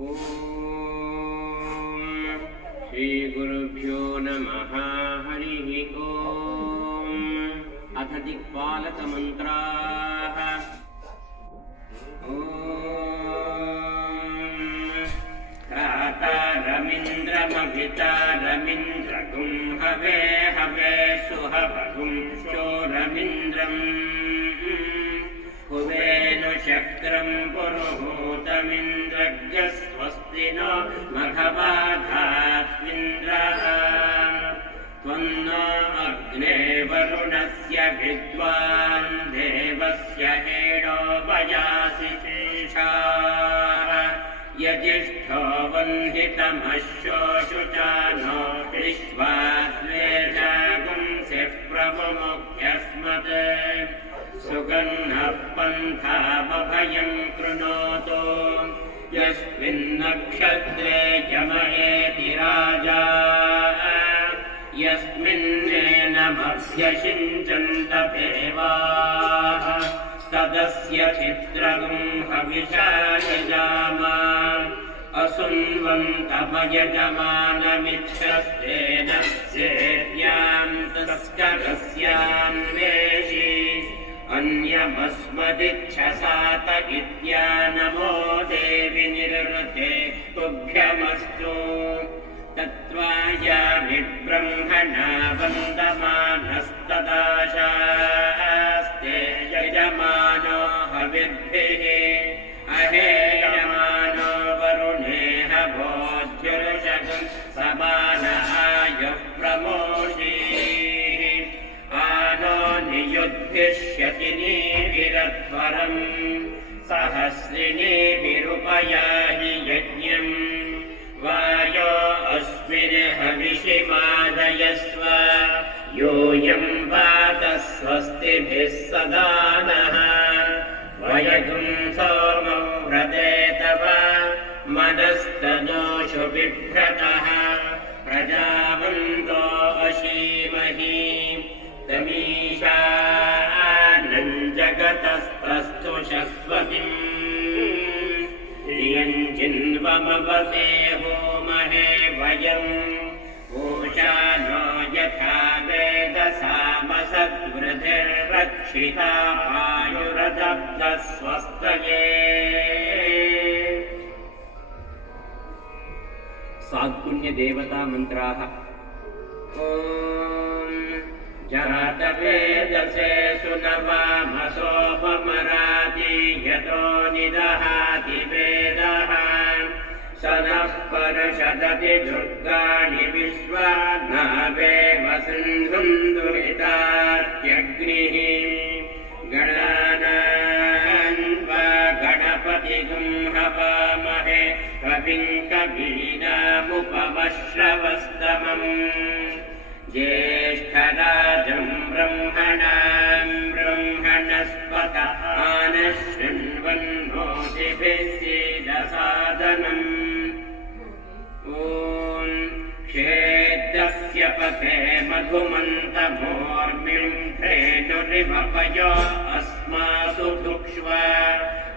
ॐ श्रीगुरुभ्यो नमः हरिः ॐ अथ दिक्पालकमन्त्राः ्रमिन्द्रमभिता रमिन्द्रगुं हवे हवे सुहवगुम् हुवेनु शक्रं पुरुहूतमिन्द्रज्ञस्वस्ति नो मघवाधात्मिन्द्रः त्वन्नो अग्ने वरुणस्य विद्वान् देवस्य हेडो वयासि शेषाः यजिष्ठो वह्नितमश्योषु च नो विश्वास्वे जागुंसि प्रमुख्यस्मत् सुगन्धः मह्यम् कृणोतु। यस्मिन्नक्षत्रे यमयेति राजा। यस्मिन्नेनमभ्यषिञ्चन्तदेवाः तदस्य चित्रगुम् हविषा यजाम असुन्वन्तमयजमानमिच्छस्तेन सेत्याम् तस्य नमो देवि निरृते तुभ्यमस्तु। तत्त्वायामि ब्रह्मणा वन्दमानस्तदाशास्ते यजमानो हविद्भिः नियुद्धिष्यति नीविरध्वरम् सहस्रिणीभिरुपयाहि यज्ञम् वायो अस्मिन् हविषिमादयस्व योऽयं वातः स्वस्तिभिः सदा नः वयगुं होमहे वयम्। ऊषानो यथा वेदसामसद्वृधिर्रक्षिता वायुरदब्धस्वस्तये सात्पुण्यदेवतामन्त्राः। ॐ जातवेदसे सुनवामसोपमराति यतो निदहाति वेदः स नः परषदति दुर्गाणि विश्वा नावेव सिन्धुन्दुरितात्यग्निः गणानान्वा हवामहे कविं कवीनामुपमश्रवस्तमम् मधुमन्तमोर्मिम् धेनुरिवपयो अस्मासु भुक्ष्व।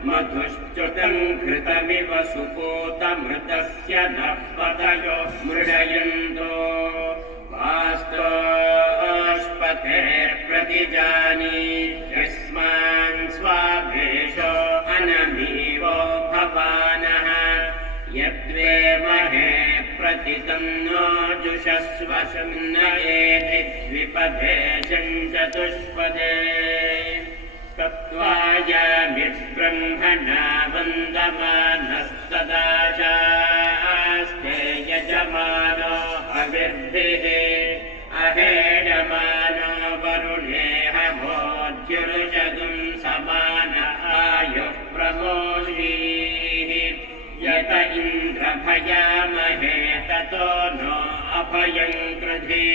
मधुश्च्युतम् घृतमिव सुपूतमृतस्य नः पतयो मृडयन्तो। वास्तोष्पथे प्रतिजानी यस्मान् स्वाभेषो अनमीवो भवानः। यद्वे महे प्रतितन्नो जुषस्व शन्नयेति द्विपदे चतुष्पदे तत्त्वायामि ब्रह्मणा वन्दमानस्तदाशास्ते यजमानो हविर्भिः अहेडमानो वरुणेह भोज्युरुषगुं समान आयुः प्रमोषीः यत इन्द्रभयामहे ततो नो अभयं कृधि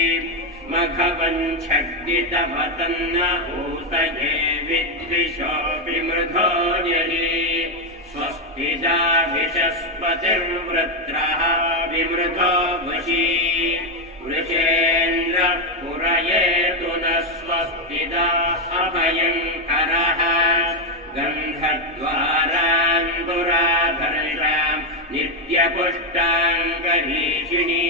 मघवञ्छग्दितवतन्न ऊतये विद्विषो विमृधो यहि स्वस्तिदा विषस्पतिर्वृत्रः विमृधो वशी। वृषेन्द्रः पुरयेतु न स्वस्तिदा अभयङ्करः नित्यपुष्टाङ्गरीषिणी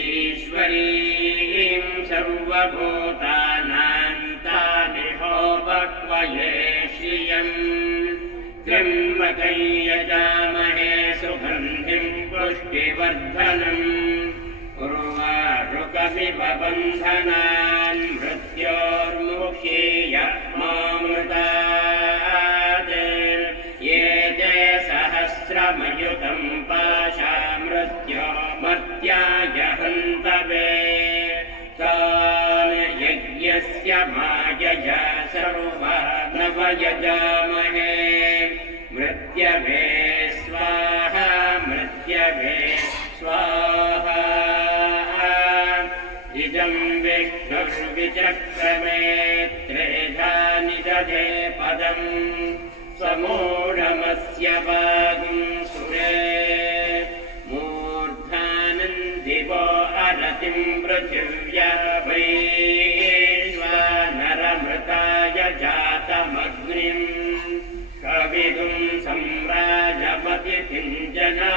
ईश्वरीं सर्वभूतानान्तादिहो बक्वये श्रियम् त्रिंवकै यजामहे सुहन्तिम् पुष्टिवर्धनम् कुर्वाशुकविबन्धनान् मृत्योर्मुखेय मायया सर्वा नवयजामहे मृत्यभे स्वाहा मृत्यभे स्वाहा इदम् विष्णुर्विचक्रमे त्रेधा निदधे पदम् समूढमस्य वागुम् सुरे मूर्धानन्दिवो अरतिम् पृथिव्या वैश्वानरमृताय जातमग्निम् कविदुम् सम्राजपतिथिम् जनाना